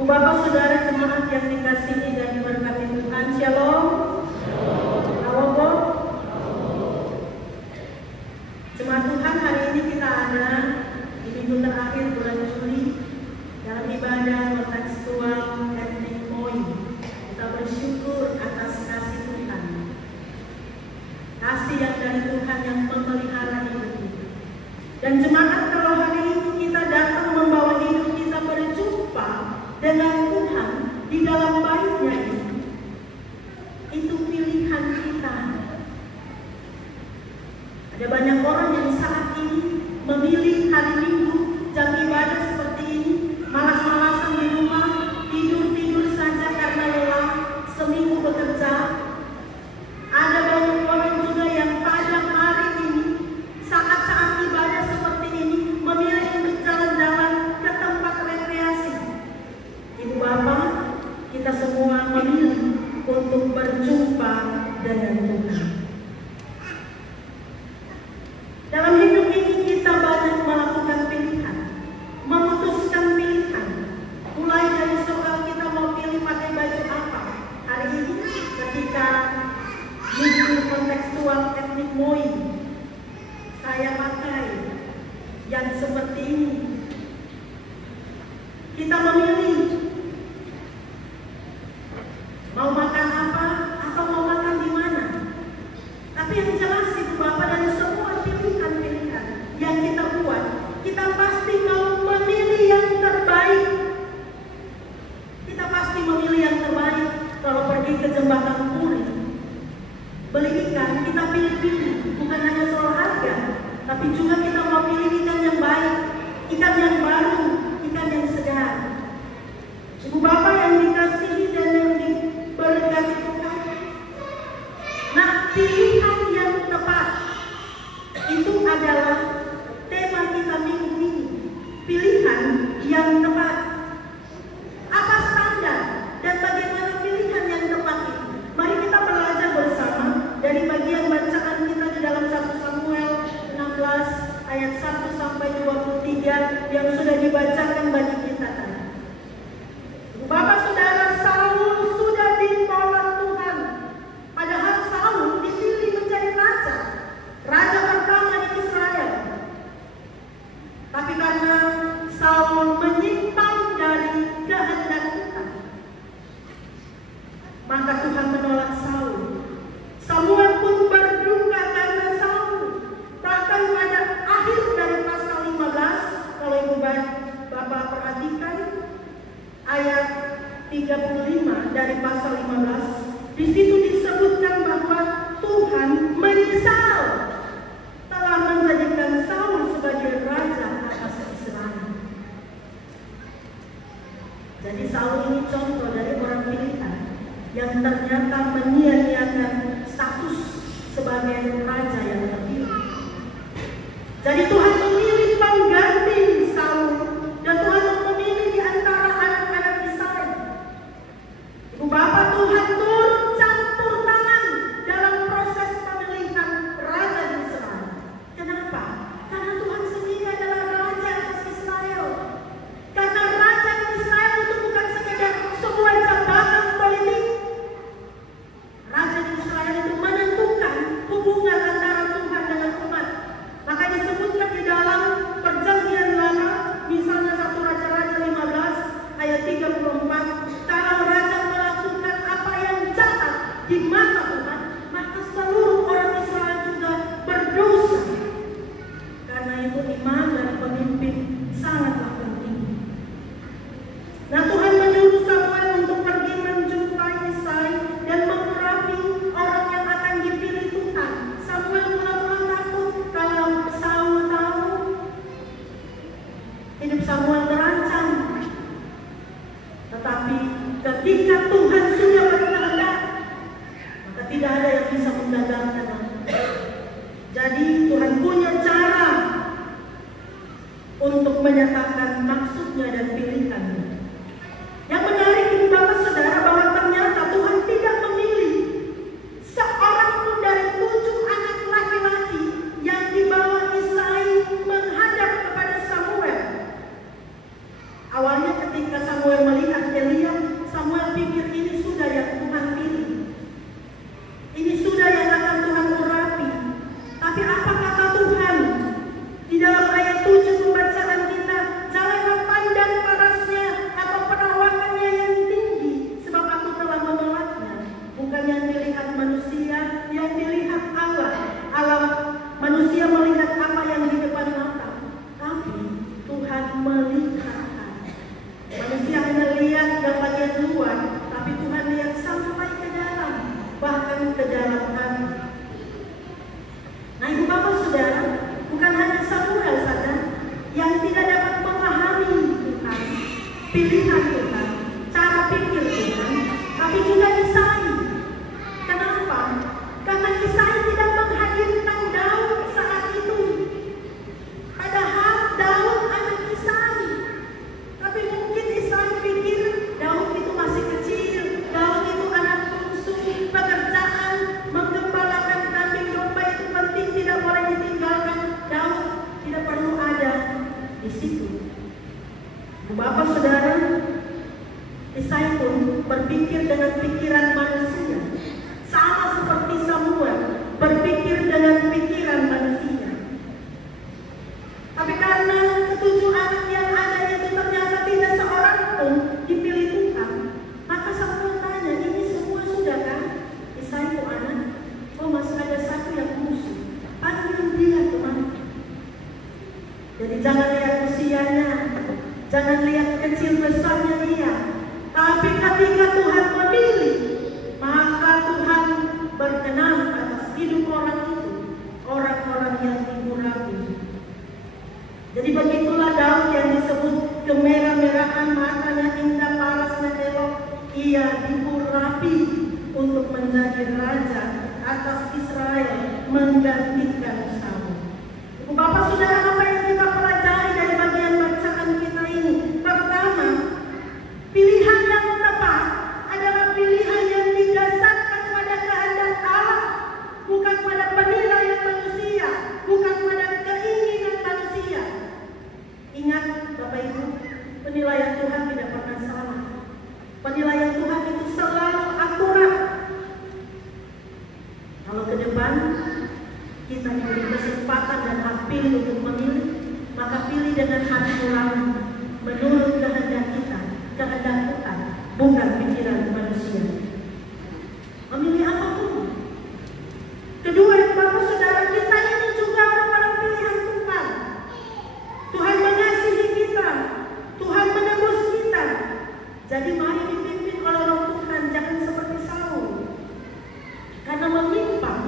Bu Bapak Saudara jemaat yang dikasihi dan diberkati Tuhan, Shalom. Halo. Jemaat Tuhan, hari ini kita ada di minggu terakhir bulan Juli dalam ibadah kontekstual Ethnic Moi. Kita bersyukur atas kasih Tuhan, kasih yang dari Tuhan yang memelihara hidup kita. Dan jemaat, kalau hari ini kita datang membawa hidup kita berjumpa dengan Tuhan di dalam baitnya ini, itu pilihan kita. Ada banyak orang yang saat ini memilih hari Minggu jam ibadah seperti ini, malas-malasan di rumah, tidur-tidur saja karena lelah seminggu bekerja. Ada banyak orang juga yang pada hari ini, saat-saat ibadah seperti ini, memilih untuk jalan-jalan ke tempat rekreasi. Ibu Bapak, kita semua memilih untuk berjumpa dengan Tuhan. Dalam hidup ini kita banyak melakukan pilihan, memutuskan pilihan. Mulai dari soal kita mau pilih pakai baju apa. Hari ini ketika minggu kontekstual Ethnic Moi, saya pakai yang seperti ini. Kita memilih mau makan apa atau mau makan di mana. Tapi yang jelas Ibu Bapak, dari semua pilihan-pilihan yang kita buat, kita pasti mau memilih yang terbaik. Kita pasti memilih yang terbaik. Kalau pergi ke Jembatan Puri, beli ikan, kita pilih-pilih. Bukan hanya soal harga, tapi juga kita mau pilih ikan yang baik, ikan yang baru, ikan yang segar. Ibu Bapak yang dikasihi dan yang diberkati Tuhan, nah, pilihan yang tepat itu adalah tema kita minggu ini. Pilihan yang tepat. Apa standar dan bagaimana pilihan yang tepat itu? Mari kita belajar bersama dari bagian bacaan kita di dalam 1 Samuel 16 ayat 1 sampai 23 yang sudah dibacakan bagi kita tadi. Bapak Saudara, Saul sudah ditolak Tuhan. Padahal Saul dipilih menjadi raja pertama di Israel. Tapi karena Saul menyimpang dari kehendak Tuhan, maka Tuhan menolak Saul. Samuel pun berduka karena Saul. Bahkan pada akhir dari pasal 15, kalau Ibu Bapak perhatikan ayat 35 dari pasal 15, di situ disebutkan bahwa Tuhan menyesal telah menjadikan Saul sebagai raja atas Israel. Jadi Saul ini contoh dari orang pilihan yang ternyata menyia-nyiakan status sebagai raja yang terpilih. Jadi Tuhan memilih pengganti Saul, dan Tuhan memilih di antara anak-anak Israel. Ibu Bapak, Tuhan turun campur tangan dalam proses pemilihan raja di Israel. Kenapa? Karena Tuhan sendiri adalah raja atas Israel. Karena raja di Israel itu bukan sekedar sebuah jabatan politik. Raja di Israel itu menentukan hubungan antara Tuhan dengan umat. Maka disebutkan di dalam perjanjian lama, misalnya 1 Raja-Raja 15 ayat 34, kalau raja melakukan apa yang jahat di mata Tuhan, maka seluruh orang Israel juga berdosa. Karena itu iman dari pemimpin sangatlah penting. Nah, Tuhan menyuruh Samuel untuk pergi menjumpai Yesai dan mengurapi orang yang akan dipilih Tuhan. Samuel mula-mula takut kalau Saul tahu. Hidup Samuel terancam. Tetapi ketika Tuhan sudah berkehendak, maka tidak ada yang bisa menggagalkan. Jadi Tuhan punya cara untuk menyatakan maksudnya dan pilihannya. Yang menarik Ibu Bapak Saudara, bahwa ternyata Tuhan tidak memilih seorang pun dari 7 anak laki-laki yang dibawa Yesai menghadap kepada Samuel. Awalnya ketika Samuel melihat itu berpikir dengan pikiran manusia, sama seperti Samuel berpikir dengan pikiran manusia. Tapi karena ketujuh anak yang ada itu ternyata tidak seorang pun dipilih Tuhan, maka Samuel tanya, ini semua sudah kan? Isai itu anak, oh masih ada satu yang khusus, panggil dia Tuhan. Jadi jangan lihat usianya, jangan lihat kecil besarnya dia, tapi ketika Tuhan memilih, maka Tuhan berkenan atas hidup orang itu, orang-orang yang diurapi. Jadi begitulah Daud yang disebut kemerah-merahan, matanya indah, parasnya elok. Ia diurapi untuk menjadi raja atas Israel, menggantikan Saul. Ibu Bapak Saudara, apa yang kita pelajari dari bagian bacaan kita ini? Pertama, pilihan yang tepat adalah pilihan yang didasarkan pada kehendak Allah, bukan pada penilaian manusia, bukan pada keinginan manusia. Ingat Bapak Ibu, penilaian Tuhan tidak pernah salah. Penilaian Tuhan itu selalu akurat. Kalau ke depan kita diberi kesempatan dan hak pilih untuk memilih, maka pilih dengan hati nurani, menurut kehendak kita, kehendak Tuhan, bukan pikiran manusia. Memilih apapun. Kedua, Bapak Saudara, kita ini juga orang-orang pilihan Tuhan. Tuhan mengasihi kita, Tuhan menebus kita. Jadi mari dipimpin oleh Roh Tuhan, jangan seperti Saul. Karena menyimpang,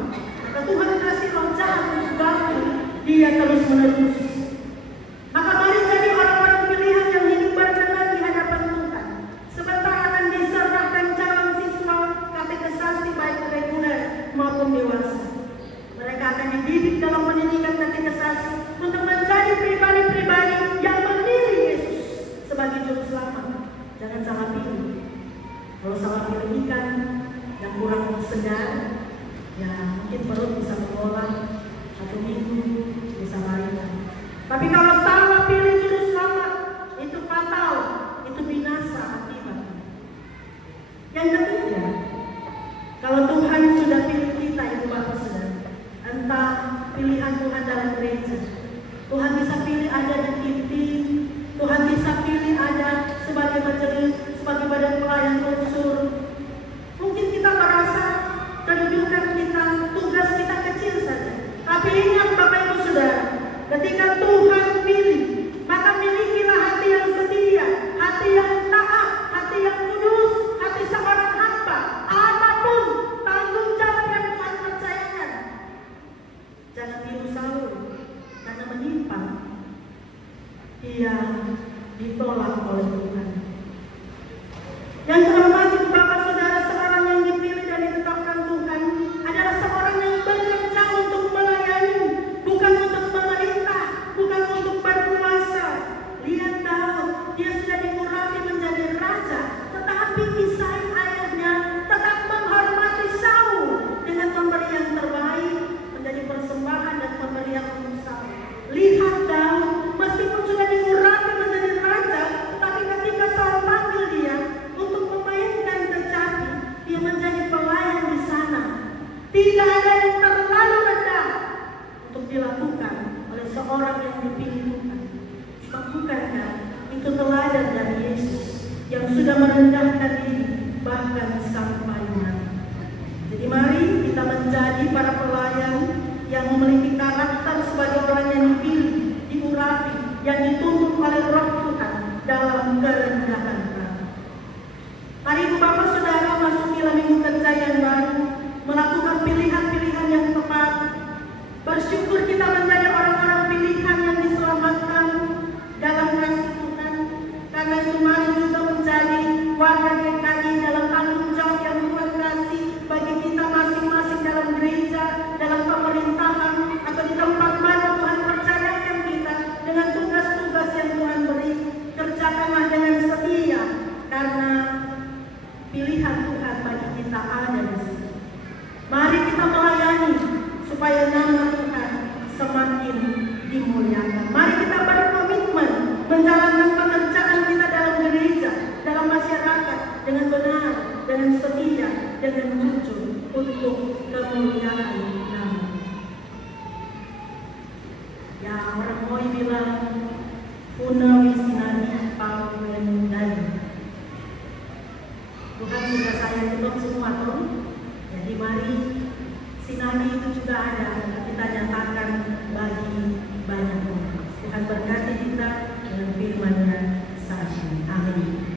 maka Tuhan kasih roh jahat untuk bantu dia terus menerus. Maka mari jadi orang-orang pilihan yang hidup berkenan di hadapan Tuhan. Sebentar akan diserahkan calon siswa katekisasi baik reguler maupun dewasa. Mereka akan dididik dalam pendidikan katekisasi untuk menjadi pribadi-pribadi yang memilih Yesus sebagai juru selamat. Jangan salah pilih. Kalau salah pilih ikan yang kurang segar, ya mungkin perut bisa mengolah, 1 minggu bisa lain. Tapi kalau salah pilih juru selamat, itu fatal, itu binasa akibatnya. Yang ketiga, kalau Tuhan sudah pilih kita, Ibu Bapak Saudara, entah pilihan Tuhan dalam gereja, Tuhan bisa pilih ada di TV, Tuhan bisa pilih ada sebagai majelis, sebagai badan pelayan unsur. Mungkin kita merasa kedudukan kita, tugas kita kecil saja. Tapi ingat Bapak Ibu Saudara, ketika Tuhan pilih, maka milikilah hati yang setia, hati yang taat, hati yang kudus, hati seorang hamba. Apapun tanggung jawab yang Tuhan percayakan. Jangan tiru Saul, karena menyimpang, ia ditolak oleh Tuhan. Yang keempat, Bapak Saudara, seorang yang dipilih dan ditetapkan Tuhan adalah seorang yang bekerja untuk melayani, bukan untuk memerintah, bukan untuk berkuasa. Lihat Daud, dia sudah diurapi menjadi raja, tetapi Isai ayahnya tetap menghormati Saul dengan memberi yang terbaik, menjadi persembahan dan pemberian untuk Saul. Lihat Daud, meskipun sudah diurapi menjadi raja, tetapi ketika Saul panggil dia untuk memainkan kecapi, dia menjadi pelayan di sana. Tidak ada yang terlalu rendah untuk dilakukan oleh seorang yang dipilih Tuhan. Bukankah itu teladan dari Yesus yang sudah merendahkan diri bahkan sampai mati? Jadi mari kita menjadi para pelayan yang memiliki karakter sebagai orang yang dipilih, diurapi, yang dituntun oleh Roh Tuhan dalam kerendahan hati. Mari Ibu Bapak Saudara masukilah minggu kerja yang baru, melakukan pilihan-pilihan yang tepat. Bersyukur kita menjadi orang-orang pilihan yang diselamatkan dalam kasih Tuhan. Karena itu mari juga menjadi warga GKI dalam tanggung jawab yang Tuhan kasih bagi kita masing-masing dalam gereja, dalam pemerintahan, atau di tempat mana Tuhan percayakan kita dengan tugas-tugas yang Tuhan beri. Kerjakanlah dengan setia, karena pilihan Tuhan bagi kita ada di sini. Mari kita melayani supaya nama Tuhan semakin dimuliakan. Mari kita berkomitmen menjalankan pekerjaan kita dalam gereja, dalam masyarakat dengan benar. dan cucu untuk kemuliaan nama. Ya, orang Moi bilang Punawi Sinani Pawen Dani. Tuhan sudah sayang kita semua toh. Jadi mari Sinani itu juga ada